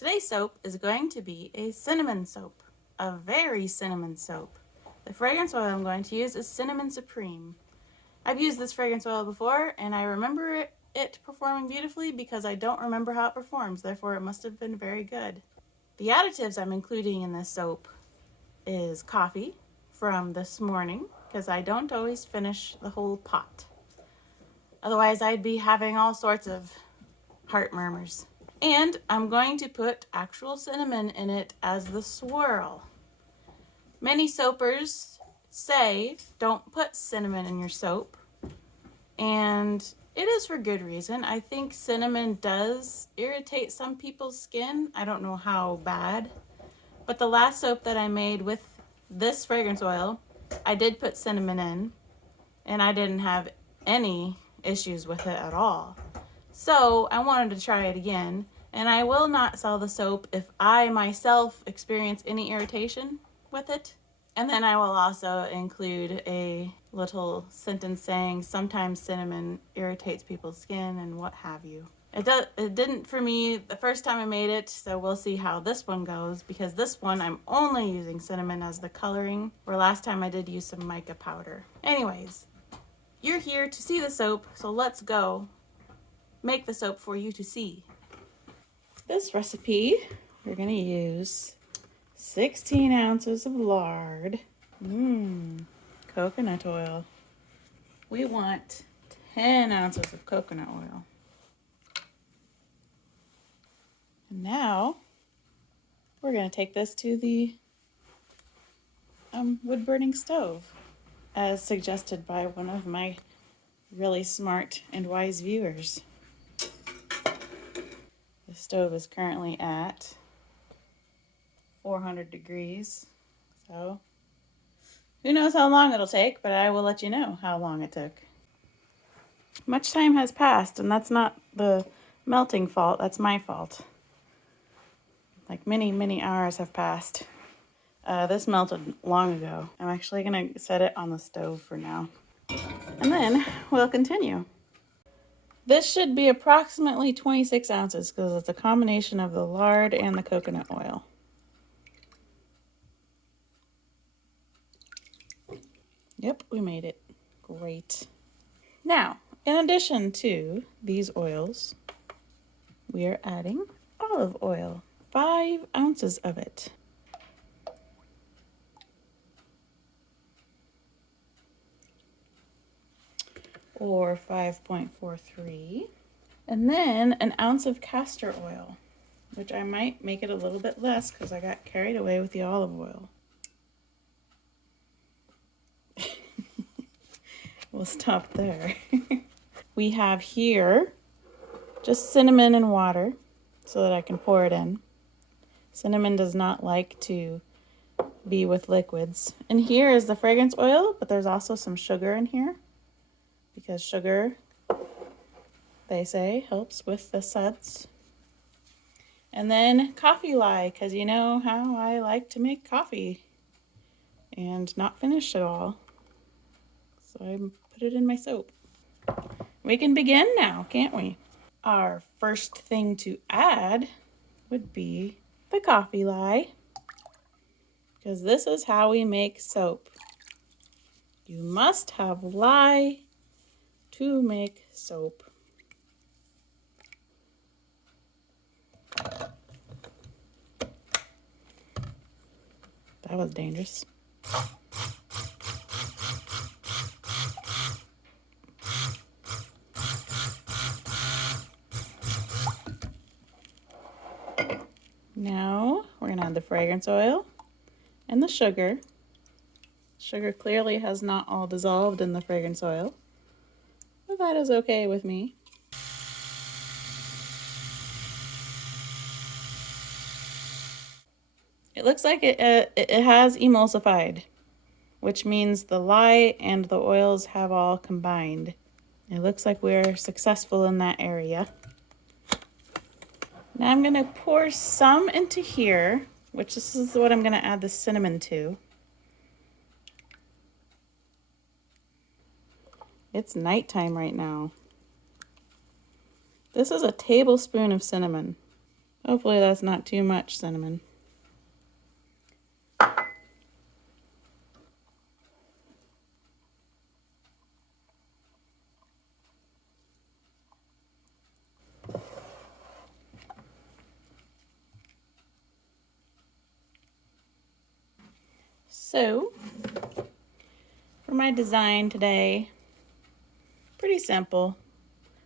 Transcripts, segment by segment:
Today's soap is going to be a cinnamon soap, a very cinnamon soap. The fragrance oil I'm going to use is Cinnamon Supreme. I've used this fragrance oil before and I remember it performing beautifully because I don't remember how it performs, therefore it must have been very good. The additives I'm including in this soap is coffee from this morning because I don't always finish the whole pot. Otherwise I'd be having all sorts of heart murmurs. And I'm going to put actual cinnamon in it as the swirl. Many soapers say don't put cinnamon in your soap, and it is for good reason. I think cinnamon does irritate some people's skin. I don't know how bad, but the last soap that I made with this fragrance oil, I did put cinnamon in, and I didn't have any issues with it at all. So I wanted to try it again, and I will not sell the soap if I myself experience any irritation with it. And then I will also include a little sentence saying sometimes cinnamon irritates people's skin and what have you. It didn't for me the first time I made it, so we'll see how this one goes, because this one I'm only using cinnamon as the coloring, where last time I did use some mica powder. Anyways, you're here to see the soap, so let's go make the soap for you to see. This recipe, we're going to use 16 ounces of lard, coconut oil. We want 10 ounces of coconut oil. And now we're going to take this to the wood burning stove, as suggested by one of my really smart and wise viewers. The stove is currently at 400 degrees, so who knows how long it'll take, but I will let you know how long it took. Much time has passed, and that's not the melting fault, that's my fault. Like many hours have passed. This melted long ago. I'm actually gonna set it on the stove for now, and then we'll continue. This should be approximately 26 ounces because it's a combination of the lard and the coconut oil. Yep, we made it. Great. Now, in addition to these oils, we are adding olive oil, 5 ounces of it. Or 5.43. And then an ounce of castor oil, which I might make it a little bit less because I got carried away with the olive oil. We'll stop there. We have here just cinnamon and water so that I can pour it in. Cinnamon does not like to be with liquids. And here is the fragrance oil, but there's also some sugar in here because sugar, they say, helps with the suds. And then coffee lye, because you know how I like to make coffee and not finish it all. So I put it in my soap. We can begin now, can't we? Our first thing to add would be the coffee lye, because this is how we make soap. You must have lye to make soap. That was dangerous. Now we're going to add the fragrance oil and the sugar. Sugar clearly has not all dissolved in the fragrance oil, but that is okay with me. It looks like it has emulsified, which means the lye and the oils have all combined. It looks like we're successful in that area. Now I'm going to pour some into here, which this is what I'm going to add the cinnamon to. It's nighttime right now. This is a tablespoon of cinnamon. Hopefully that's not too much cinnamon. So, for my design today, pretty simple.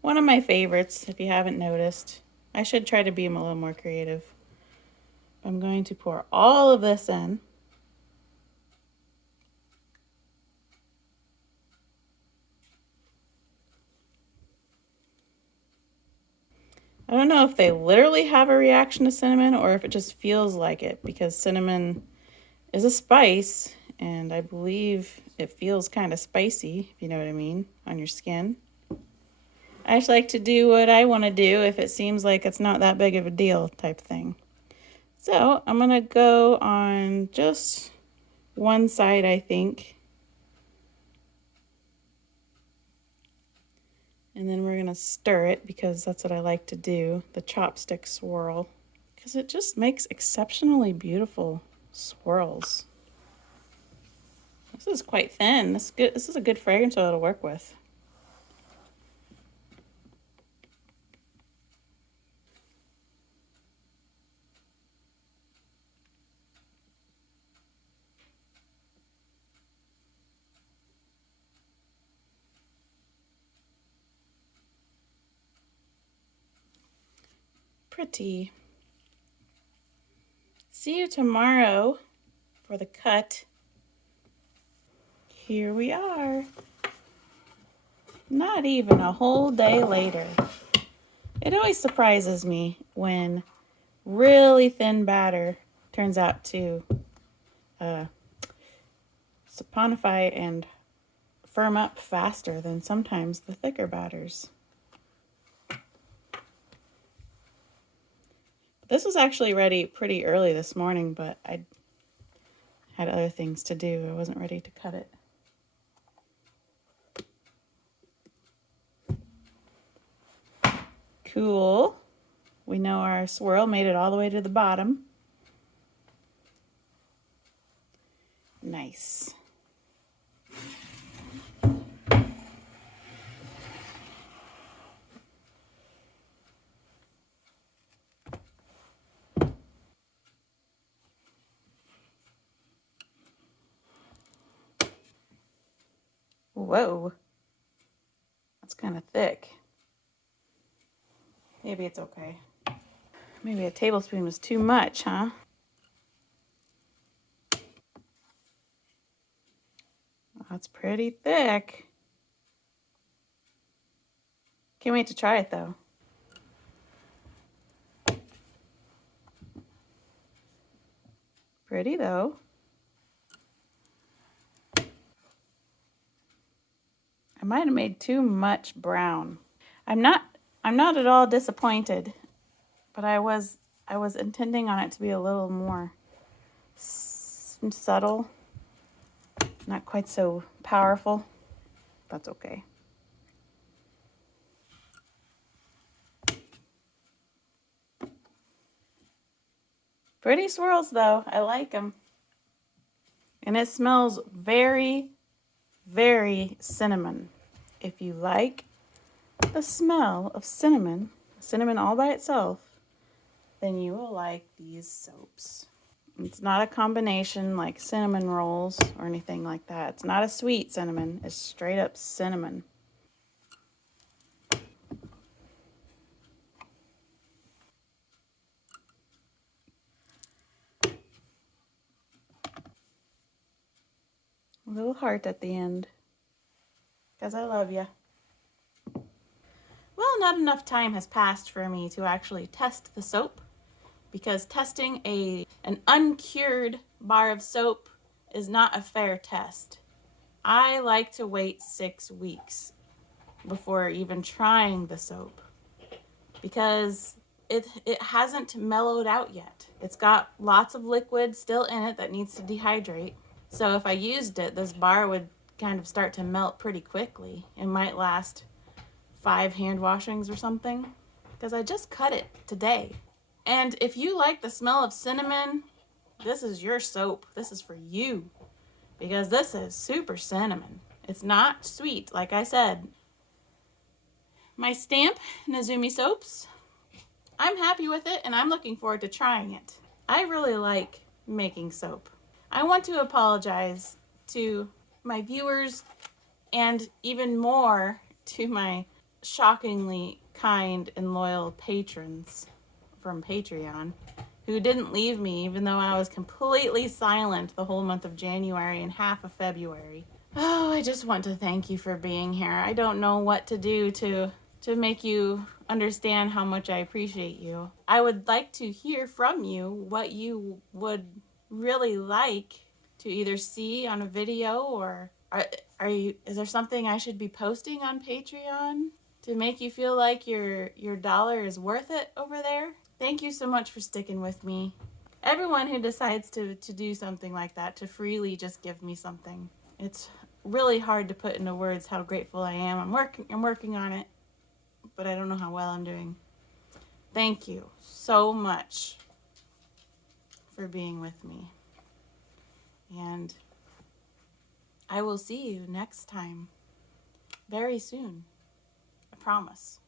One of my favorites, if you haven't noticed. I should try to be a little more creative. I'm going to pour all of this in. I don't know if they literally have a reaction to cinnamon or if it just feels like it, because cinnamon is a spice and I believe it feels kind of spicy, if you know what I mean, on your skin. I just like to do what I want to do if it seems like it's not that big of a deal type thing. So I'm going to go on just one side, I think. And then we're going to stir it because that's what I like to do, the chopstick swirl. Because it just makes exceptionally beautiful swirls. This is quite thin. This is a good fragrance oil to work with. Pretty. See you tomorrow for the cut. Here we are. Not even a whole day later. It always surprises me when really thin batter turns out to saponify and firm up faster than sometimes the thicker batters. This was actually ready pretty early this morning, but I had other things to do. I wasn't ready to cut it. Cool. We know our swirl made it all the way to the bottom. Nice. Whoa. That's kind of thick. Maybe it's okay. Maybe a tablespoon was too much, huh? That's pretty thick. Can't wait to try it though. Pretty though. I might have made too much brown. I'm not at all disappointed, but I was intending on it to be a little more subtle, not quite so powerful. That's okay. Pretty swirls though. I like them. And it smells very, very cinnamon. If you like the smell of cinnamon all by itself, then you will like these soaps. It's not a combination like cinnamon rolls or anything like that. It's not a sweet cinnamon. It's straight up cinnamon. A little heart at the end. Because I love you. Well, not enough time has passed for me to actually test the soap, because testing an uncured bar of soap is not a fair test. I like to wait 6 weeks before even trying the soap, because it hasn't mellowed out yet. It's got lots of liquid still in it that needs to dehydrate. So if I used it, this bar would kind of start to melt pretty quickly. It might last 5 hand washings or something, because I just cut it today. And if you like the smell of cinnamon, this is your soap. This is for you. Because this is super cinnamon. It's not sweet, like I said. My Stamp Nezumi soaps. I'm happy with it and I'm looking forward to trying it. I really like making soap. I want to apologize to my viewers and even more to my shockingly kind and loyal patrons from Patreon who didn't leave me even though I was completely silent the whole month of January and half of February. Oh, I just want to thank you for being here. I don't know what to do to make you understand how much I appreciate you. I would like to hear from you what you would really like to either see on a video, or is there something I should be posting on Patreon to make you feel like your dollar is worth it over there? Thank you so much for sticking with me. Everyone who decides to do something like that, to freely just give me something. It's really hard to put into words how grateful I am. I'm working on it, but I don't know how well I'm doing. Thank you so much for being with me. And I will see you next time very soon. I promise.